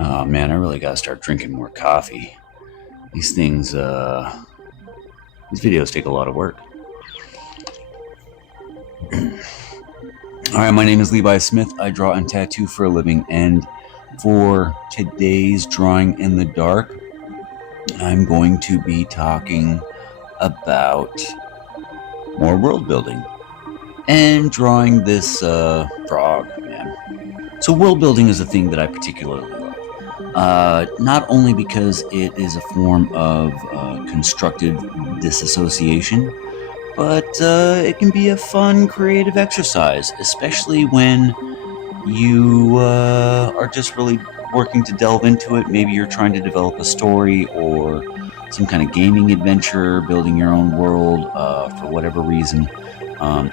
Oh man, I really gotta start drinking more coffee. These things, these videos take a lot of work. Alright, my name is Levi Smith. I draw and tattoo for a living, and for today's Drawing in the Dark, I'm going to be talking about more world building and drawing this frog, man. So world building is a thing that I particularly love. Not only because it is a form of constructive disassociation, but it can be a fun creative exercise, especially when you are just really working to delve into it. Maybe you're trying to develop a story or some kind of gaming adventure, building your own world for whatever reason.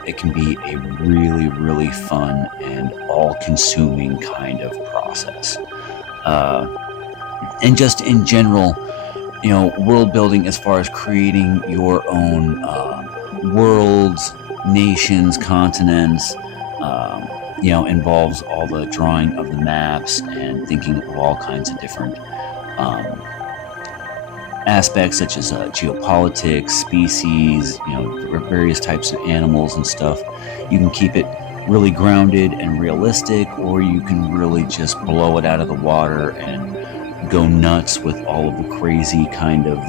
It can be a really, really fun and all-consuming kind of process. And just in general, world building as far as creating your own worlds, nations, continents, involves all the drawing of the maps and thinking of all kinds of different aspects such as geopolitics, species, various types of animals and stuff. You can keep it really grounded and realistic, or you can really just blow it out of the water and go nuts with all of the crazy kind of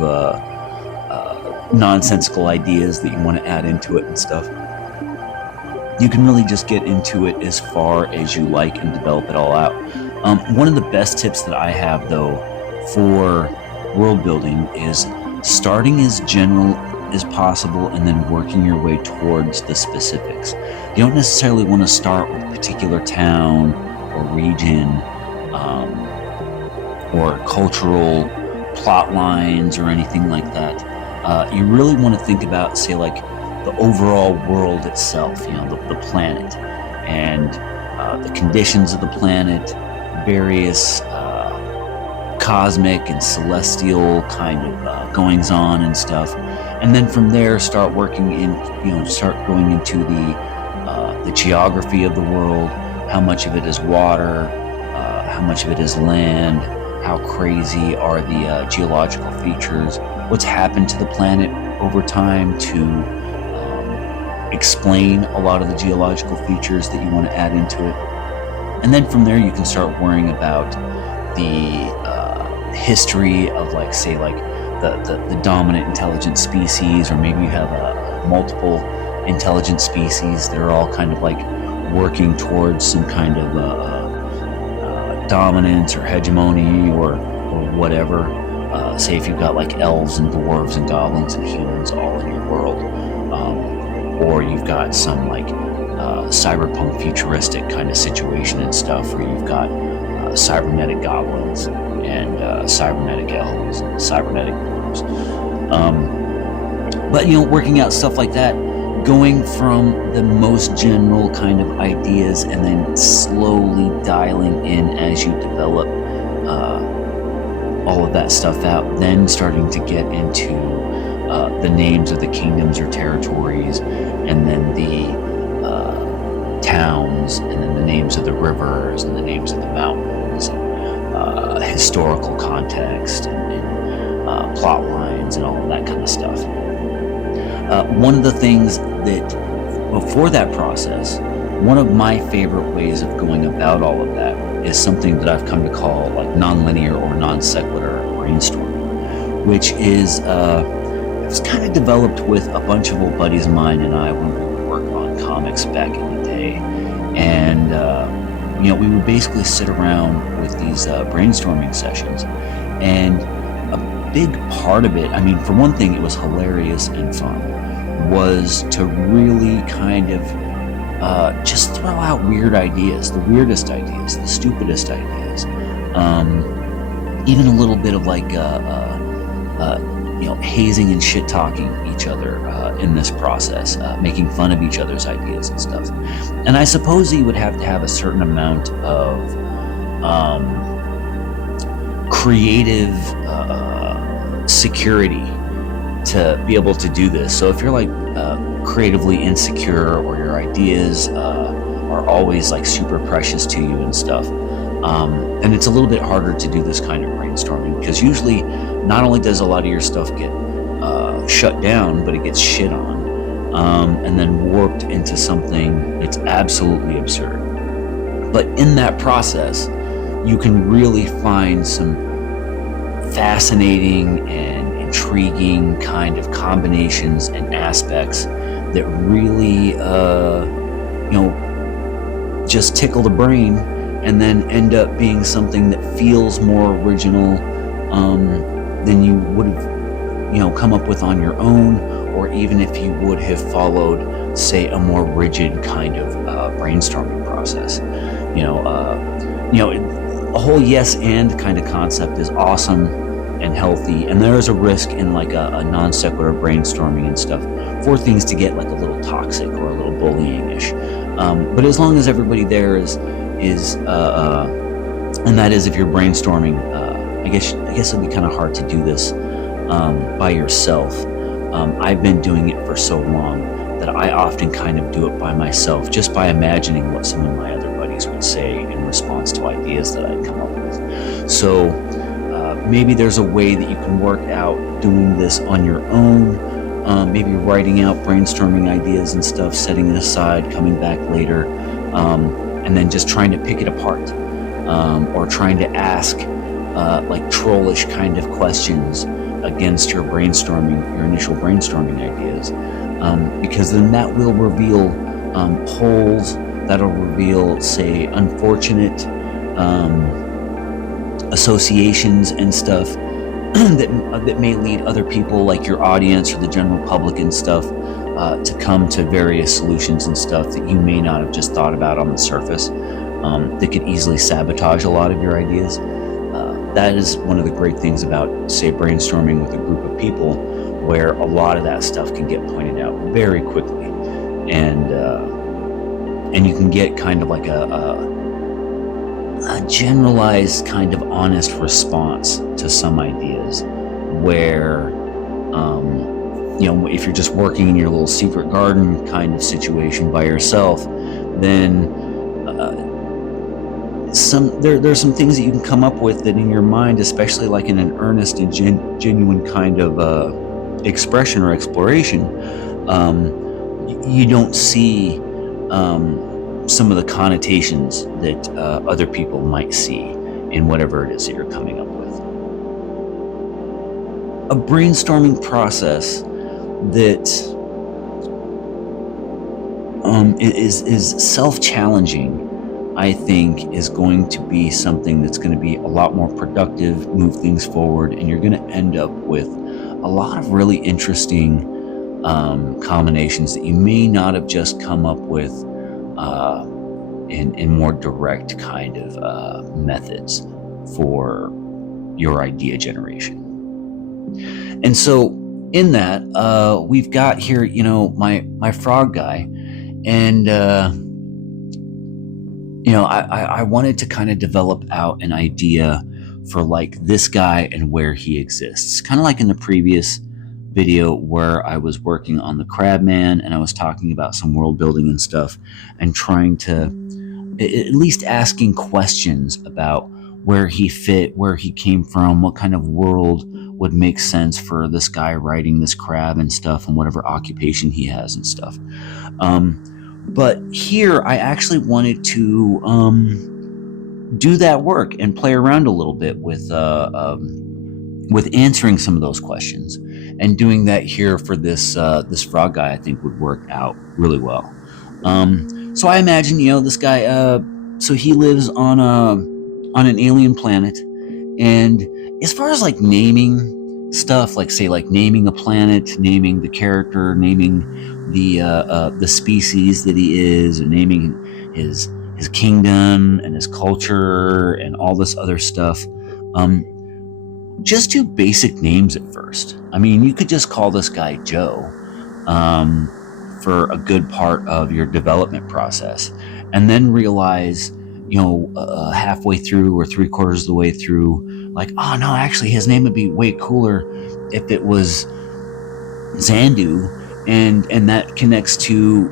nonsensical ideas that you want to add into it and stuff. You can really just get into it as far as you like and develop it all out. One of the best tips that I have, though, for world building is starting as general as possible and then working your way towards the specifics. You don't necessarily want to start with a particular town or region or cultural plot lines or anything like that. You really want to think about, say, like the overall world itself, the planet, and the conditions of the planet, various cosmic and celestial kind of goings on and stuff, and then from there start working in, start going into the geography of the world. How much of it is water? How much of it is land? How crazy are the geological features? What's happened to the planet over time to explain a lot of the geological features that you want to add into it? And then from there you can start worrying about the history of, like, say, like the dominant intelligent species, or maybe you have multiple intelligent species that are all kind of like working towards some kind of dominance or hegemony or whatever. Say if you've got like elves and dwarves and goblins and humans all in your world, or you've got some like cyberpunk futuristic kind of situation and stuff where you've got cybernetic goblins and cybernetic elves and cybernetic dwarves. But working out stuff like that, going from the most general kind of ideas and then slowly dialing in as you develop all of that stuff out, then starting to get into the names of the kingdoms or territories, and then the towns, and then the names of the rivers and the names of the mountains, and historical context and plot lines and all of that kind of stuff. One of the things that, before that process, one of my favorite ways of going about all of that is something that I've come to call like nonlinear or non sequitur brainstorming, which is it was kind of developed with a bunch of old buddies of mine and I when we were working on comics back in the day. And we would basically sit around with these brainstorming sessions, and a big part of it, I mean, for one thing, it was hilarious and fun, was to really kind of just throw out weird ideas, the weirdest ideas, the stupidest ideas, even a little bit of like hazing and shit talking each other in this process, making fun of each other's ideas and stuff. And I suppose you would have to have a certain amount of creative security to be able to do this. So if you're like creatively insecure, or your ideas are always like super precious to you and stuff, And it's a little bit harder to do this kind of brainstorming because usually not only does a lot of your stuff get shut down, but it gets shit on and then warped into something that's absolutely absurd. But in that process, you can really find some fascinating and intriguing kind of combinations and aspects that really, just tickle the brain and then end up being something that feels more original than you would have, come up with on your own, or even if you would have followed, say, a more rigid kind of brainstorming process. A whole yes and kind of concept is awesome and healthy, and there is a risk in like a non sequitur brainstorming and stuff for things to get like a little toxic or a little bullying-ish. But as long as everybody there is and that is if you're brainstorming, I guess it'd be kind of hard to do this by yourself. I've been doing it for so long that I often kind of do it by myself, just by imagining what some of my other buddies would say in response to ideas that I'd come up with. So maybe there's a way that you can work out doing this on your own, maybe writing out brainstorming ideas and stuff, setting it aside, coming back later, and then just trying to pick it apart, or trying to ask like trollish kind of questions against your initial brainstorming ideas, because then that will reveal holes, that'll reveal, say, unfortunate associations and stuff that may lead other people, like your audience or the general public and stuff, to come to various solutions and stuff that you may not have just thought about on the surface, that could easily sabotage a lot of your ideas. That is one of the great things about, say, brainstorming with a group of people, where a lot of that stuff can get pointed out very quickly, and you can get kind of like a generalized kind of honest response to some ideas, where if you're just working in your little secret garden kind of situation by yourself, then there's some things that you can come up with that in your mind, especially like in an earnest and genuine kind of expression or exploration, you don't see some of the connotations that other people might see in whatever it is that you're coming up with. A brainstorming process that is self-challenging, I think, is going to be something that's going to be a lot more productive, move things forward, and you're going to end up with a lot of really interesting combinations that you may not have just come up with in more direct kind of methods for your idea generation. And so in that, we've got here, my frog guy, and I wanted to kind of develop out an idea for like this guy and where he exists. Kind of like in the previous video where I was working on the Crabman and I was talking about some world building and stuff, and trying to at least asking questions about where he fit, where he came from, what kind of world would make sense for this guy writing this crab and stuff, and whatever occupation he has and stuff. But here I actually wanted to do that work and play around a little bit with answering some of those questions, and doing that here for this frog guy I think would work out really well. So I imagine, this guy, so he lives on an alien planet, and as far as like naming stuff, like say like naming a planet, naming the character, naming the species that he is, or naming his kingdom and his culture and all this other stuff, just do basic names at first. I mean, you could just call this guy Joe for a good part of your development process, and then realize, halfway through or 3/4 of the way through, like, oh no, actually his name would be way cooler if it was Zandu, and that connects to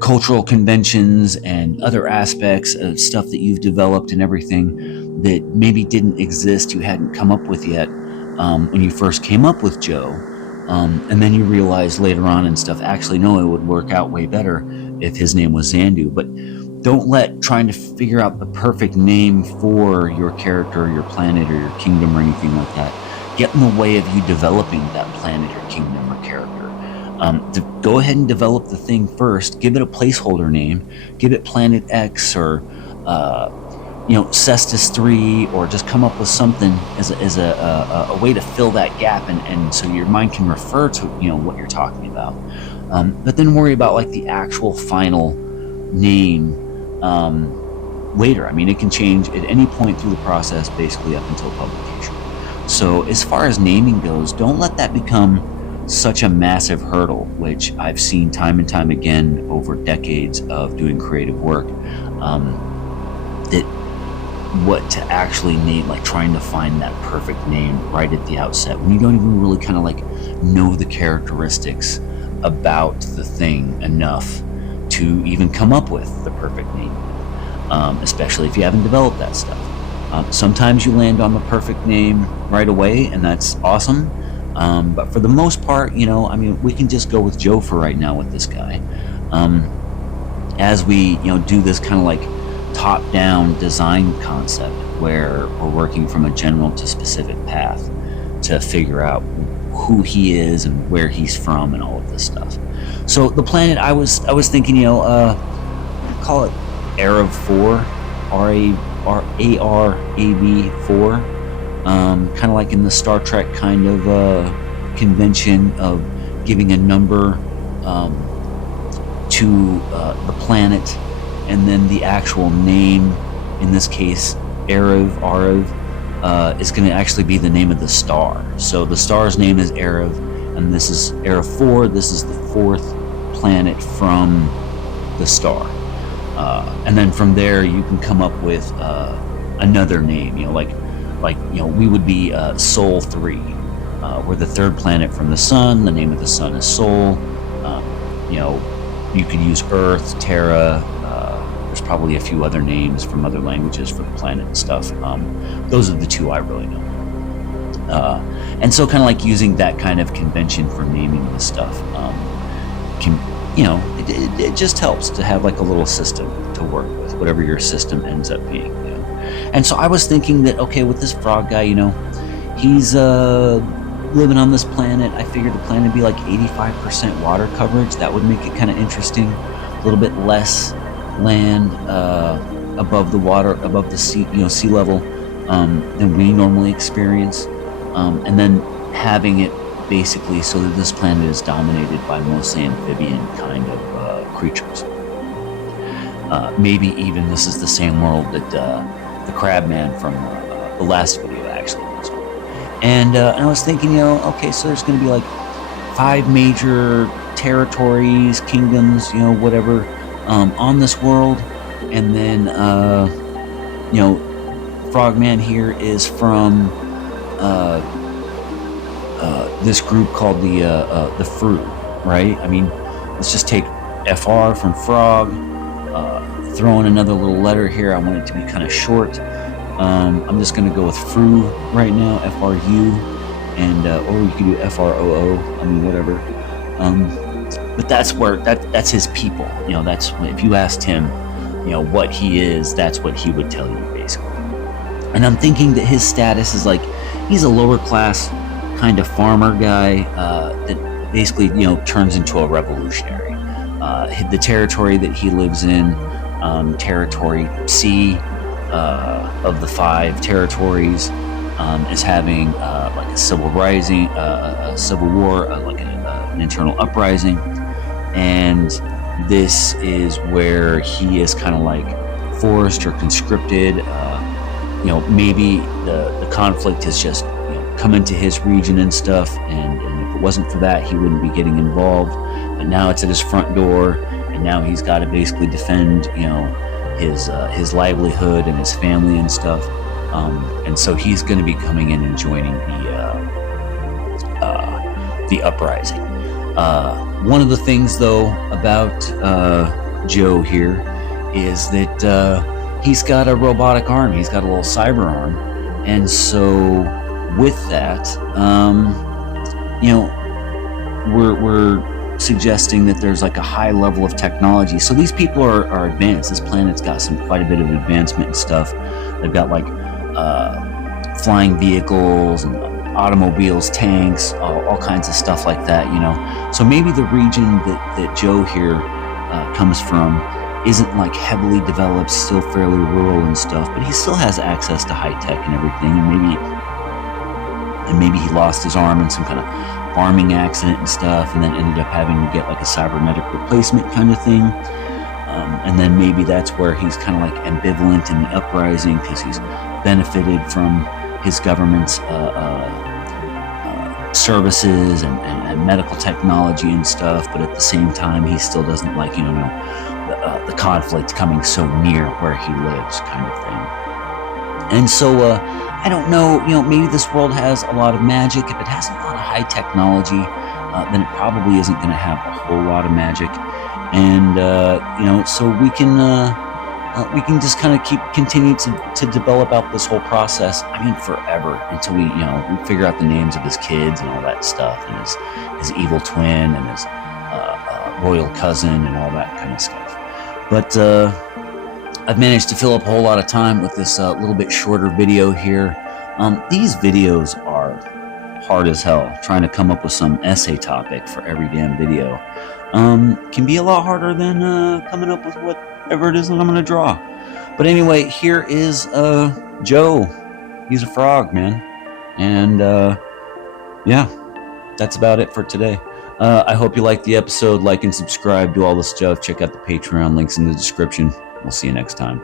cultural conventions and other aspects of stuff that you've developed and everything that maybe didn't exist, you hadn't come up with yet when you first came up with Joe. And then you realize later on and stuff, actually, no, it would work out way better if his name was Xandu. But don't let trying to figure out the perfect name for your character or your planet or your kingdom or anything like that get in the way of you developing that planet or kingdom or character. Go ahead and develop the thing first. Give it a placeholder name. Give it Planet X or Cestus 3, or just come up with something as a way to fill that gap, and so your mind can refer to what you're talking about. But then worry about like the actual final name later. I mean, it can change at any point through the process, basically up until publication. So as far as naming goes, don't let that become such a massive hurdle, which I've seen time and time again over decades of doing creative work, that what to actually name, like trying to find that perfect name right at the outset when you don't even really kind of like know the characteristics about the thing enough to even come up with the perfect name, especially if you haven't developed that stuff. Sometimes you land on the perfect name right away, and that's awesome. But for the most part, we can just go with Joe for right now with this guy. As we, do this kind of like top-down design concept where we're working from a general to specific path to figure out who he is and where he's from and all of this stuff. So the planet, I was thinking, call it Arav 4, ARAV 4. Kind of like in the Star Trek kind of convention of giving a number to the planet, and then the actual name, in this case Arav, is going to actually be the name of the star. So the star's name is Arav, and this is Arav 4. This is the fourth planet from the star. And then from there you can come up with another name, we would be Sol 3. We're the third planet from the sun. The name of the sun is Sol. You could use Earth, Terra. There's probably a few other names from other languages for the planet and stuff. Those are the two I really know. And so kind of like using that kind of convention for naming this stuff it just helps to have like a little system to work with, whatever your system ends up being. And so I was thinking that, okay, with this frog guy, he's living on this planet. I figured the planet would be like 85% water coverage. That would make it kind of interesting. A little bit less land above the water, above the sea level than we normally experience. And then having it basically so that this planet is dominated by mostly amphibian kind of creatures. Maybe even this is the same world that the crab man from the last video actually was. And I was thinking, okay, so there's going to be like 5 major territories, kingdoms, whatever, on this world. And then, Frogman here is from this group called the Fruit, right? I mean, let's just take FR from Frog, throw in another little letter here. I want it to be kind of short. I'm just going to go with Fru right now, FRU, and or you could do FROO. I mean, whatever. But that's where that's his people. That's if you asked him, what he is, that's what he would tell you basically. And I'm thinking that his status is like he's a lower class kind of farmer guy that basically turns into a revolutionary. The territory that he lives in, territory C of the 5 territories, is having like a civil rising, a civil war, like an internal uprising, and this is where he is kind of like forced or conscripted. Maybe the conflict has just come into his region and stuff, and if it wasn't for that, he wouldn't be getting involved. But now it's at his front door, and now he's got to basically defend, his livelihood and his family and stuff. And so he's going to be coming in and joining the uprising. One of the things, though, about Joe here is that he's got a robotic arm. He's got a little cyber arm. And so with that, we're suggesting that there's like a high level of technology. So these people are advanced. This planet's got quite a bit of advancement and stuff. They've got like flying vehicles and automobiles, tanks, all kinds of stuff like that, So maybe the region that Joe here comes from isn't like heavily developed, still fairly rural and stuff, but he still has access to high tech and everything. And maybe he lost his arm in some kind of farming accident and stuff, and then ended up having to get like a cybernetic replacement kind of thing. And then maybe that's where he's kind of like ambivalent in the uprising because he's benefited from his government's services and medical technology and stuff, but at the same time he still doesn't like the conflict coming so near where he lives, kind of thing. And so I don't know, maybe this world has a lot of magic. If it has a lot of high technology, then it probably isn't going to have a whole lot of magic. And so we can just kind of continue to develop out this whole process. I mean, forever, until we figure out the names of his kids and all that stuff, and his evil twin and his royal cousin and all that kind of stuff. But I've managed to fill up a whole lot of time with this little bit shorter video here. These videos are hard as hell. Trying to come up with some essay topic for every damn video can be a lot harder than coming up with whatever it is that I'm going to draw. But anyway, here is Joe. He's a frog, man. And yeah, that's about it for today. I hope you liked the episode. Like and subscribe, do all the stuff. Check out the Patreon, links in the description. We'll see you next time.